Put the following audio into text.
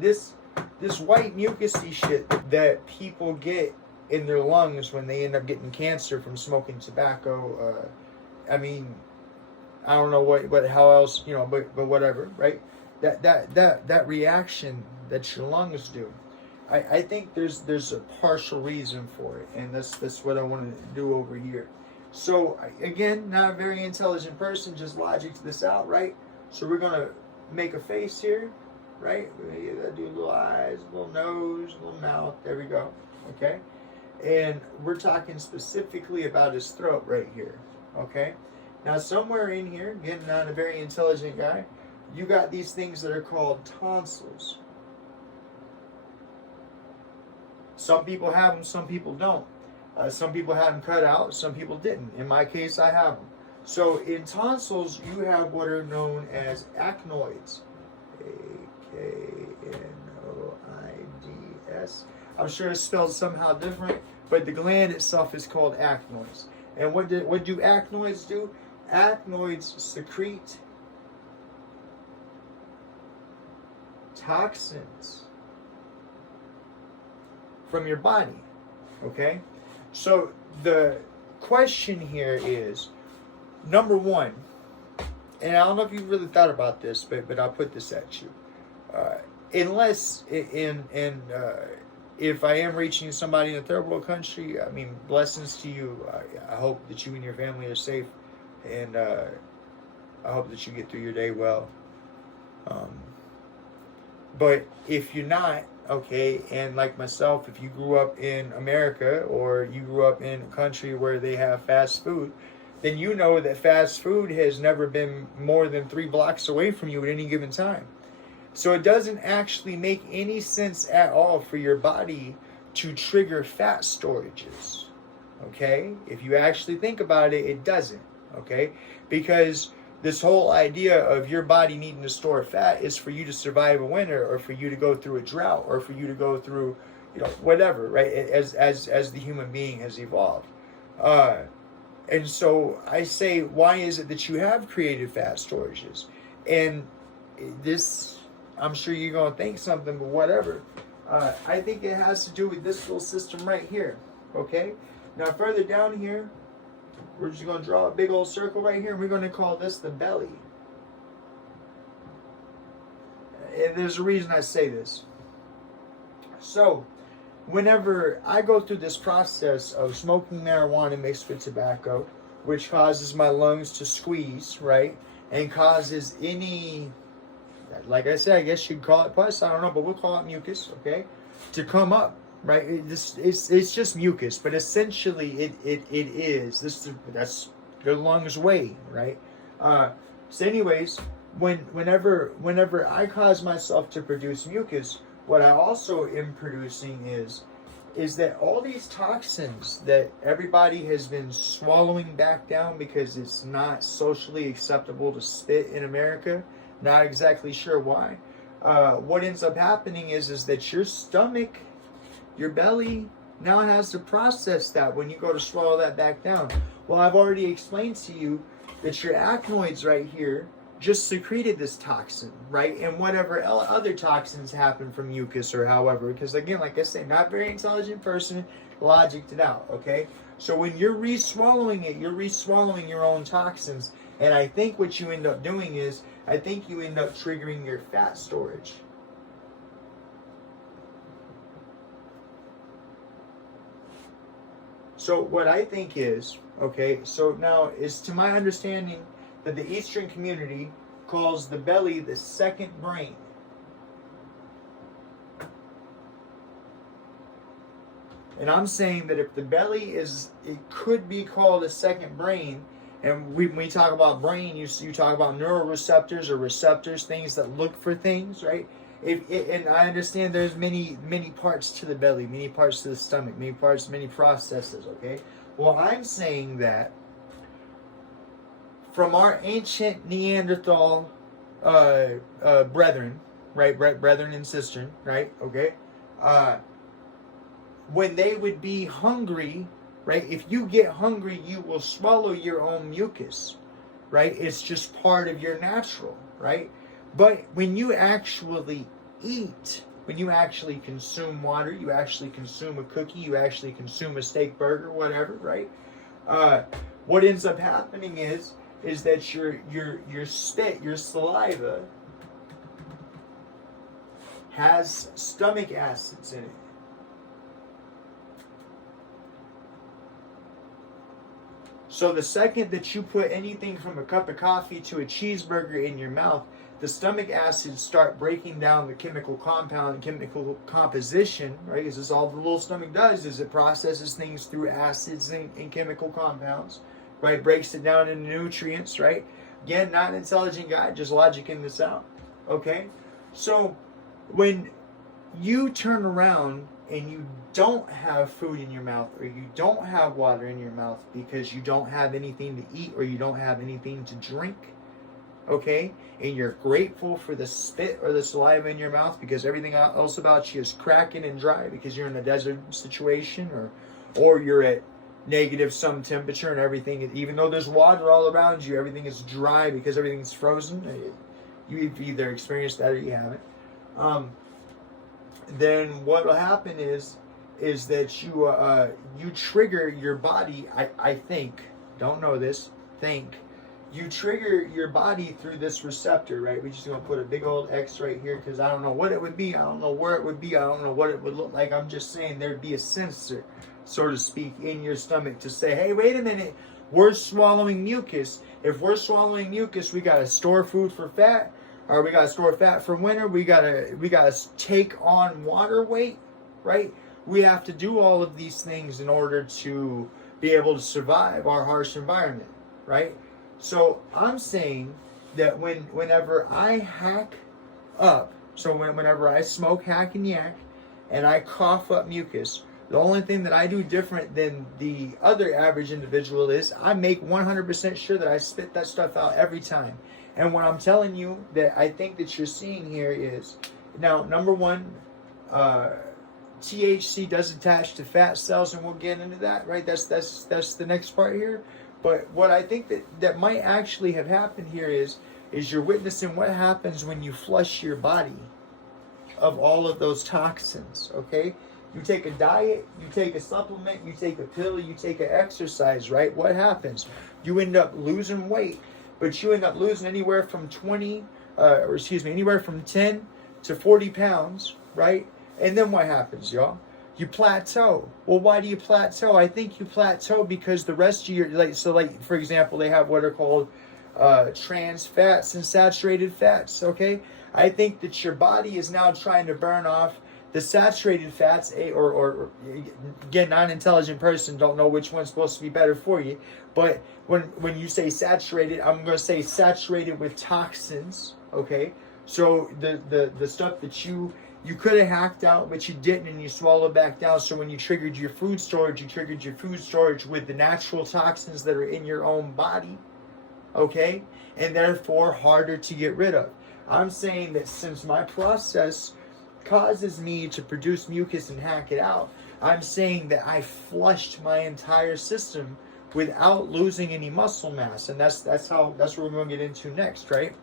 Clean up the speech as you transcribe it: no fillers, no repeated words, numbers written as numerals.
this white mucusy shit that people get in their lungs when they end up getting cancer from smoking tobacco. I mean, I don't know what how else, you know, but whatever, right? That reaction that your lungs do. I think there's a partial reason for it, and that's what I want to do over here. So again, not a very intelligent person, just logic this out, right? So we're gonna make a face here, right? We gotta do little eyes, little nose, little mouth. There we go. Okay, and we're talking specifically about his throat right here. Okay, now somewhere in here, again, not a very intelligent guy, you got these things that are called tonsils. Some people have them, some people don't. Some people have them cut out, some people didn't. In my case, I have them. So in tonsils, you have what are known as acnoids. A-K-N-O-I-D-S. I'm sure it's spelled somehow different, but the gland itself is called acnoids. And what do acnoids do? Acnoids secrete toxins from your body. Okay? So the question here is, number one, and I don't know if you've really thought about this, but I'll put this at you. Unless if I am reaching somebody in a third world country, I mean, blessings to you. I hope that you and your family are safe, and I hope that you get through your day well. But if you're not, okay, and like myself, if you grew up in America or you grew up in a country where they have fast food, then you know that fast food has never been more than 3 blocks away from you at any given time. So it doesn't actually make any sense at all for your body to trigger fat storages, okay? If you actually think about it, it doesn't, okay? Because this whole idea of your body needing to store fat is for you to survive a winter, or for you to go through a drought, or for you to go through, you know, whatever, right? As the human being has evolved. And so I say, why is it that you have created fat storages? And this, I'm sure you're going to think something, but whatever. I think it has to do with this little system right here, okay? Now further down here, we're just going to draw a big old circle right here, and we're going to call this the belly. And there's a reason I say this. So, whenever I go through this process of smoking marijuana mixed with tobacco, which causes my lungs to squeeze, right, and causes any, like I said, I guess you'd call it pus, I don't know, but we'll call it mucus, okay, to come up. Right, it's just mucus, but essentially it is. That's your lungs weigh, right? So anyways, whenever I cause myself to produce mucus, what I also am producing is that all these toxins that everybody has been swallowing back down because it's not socially acceptable to spit in America. Not exactly sure why. What ends up happening is that your stomach, your belly now has to process that when you go to swallow that back down. Well, I've already explained to you that your acnoids right here just secreted this toxin, right? And whatever other toxins happen from mucus or however, because again, like I say, not very intelligent person, logicked it out, okay? So when you're re-swallowing it, you're re-swallowing your own toxins. And I think what you end up doing is, I think you end up triggering your fat storage. So what I think is, okay, so now is to my understanding that the Eastern community calls the belly the second brain. And I'm saying that if the belly is, it could be called a second brain, and when we talk about brain, you talk about neuroreceptors or receptors, things that look for things, right? And I understand there's many parts to the belly, many parts to the stomach, many processes, okay? Well, I'm saying that from our ancient Neanderthal brethren, right? Brethren and sister, right? Okay? When they would be hungry, right? If you get hungry, you will swallow your own mucus, right? It's just part of your natural, right? But when you actually eat, when you actually consume water, you actually consume a cookie, you actually consume a steak burger, whatever, right? What ends up happening is that your spit, your saliva, has stomach acids in it. So the second that you put anything from a cup of coffee to a cheeseburger in your mouth, the stomach acids start breaking down the chemical compound, chemical composition, right? Because this is all the little stomach does, is it processes things through acids and chemical compounds, right? Breaks it down into nutrients, right? Again, not an intelligent guy, just logicking this out, okay? So when you turn around and you don't have food in your mouth, or you don't have water in your mouth because you don't have anything to eat or you don't have anything to drink, okay, and you're grateful for the spit or the saliva in your mouth because everything else about you is cracking and dry because you're in a desert situation, or you're at negative some temperature and everything, even though there's water all around you, everything is dry because everything's frozen. You've either experienced that or you haven't. Then what will happen is that you trigger your body. I think, don't know this, think you trigger your body through this receptor, right? We're just gonna put a big old X right here because I don't know what it would be, I don't know where it would be, I don't know what it would look like. I'm just saying there'd be a sensor, so to speak, in your stomach to say, hey, wait a minute, we're swallowing mucus. If we're swallowing mucus, we gotta store food for fat. Or we gotta store fat for winter. We gotta take on water weight, right? We have to do all of these things in order to be able to survive our harsh environment, right? So I'm saying that whenever I hack up, so whenever I smoke, hack, and yak, and I cough up mucus, the only thing that I do different than the other average individual is I make 100% sure that I spit that stuff out every time. And what I'm telling you that I think that you're seeing here is, now, number one, THC does attach to fat cells, and we'll get into that, right? That's the next part here. But what I think that might actually have happened here is you're witnessing what happens when you flush your body of all of those toxins, okay? You take a diet, you take a supplement, you take a pill, you take an exercise, right? What happens? You end up losing weight. But you end up losing anywhere from 10 to 40 pounds, right? And then what happens, y'all? You plateau. Well, why do you plateau? I think you plateau because the rest of your, for example, they have what are called trans fats and saturated fats, okay? I think that your body is now trying to burn off the saturated fats, or again, non-intelligent person, don't know which one's supposed to be better for you. But when you say saturated, I'm going to say saturated with toxins, okay? So the stuff that you could have hacked out, but you didn't, and you swallowed back down. So when you triggered your food storage, with the natural toxins that are in your own body, okay? And therefore harder to get rid of. I'm saying that since my process causes me to produce mucus and hack it out, I'm saying that I flushed my entire system without losing any muscle mass, and that's what we're going to get into next, right?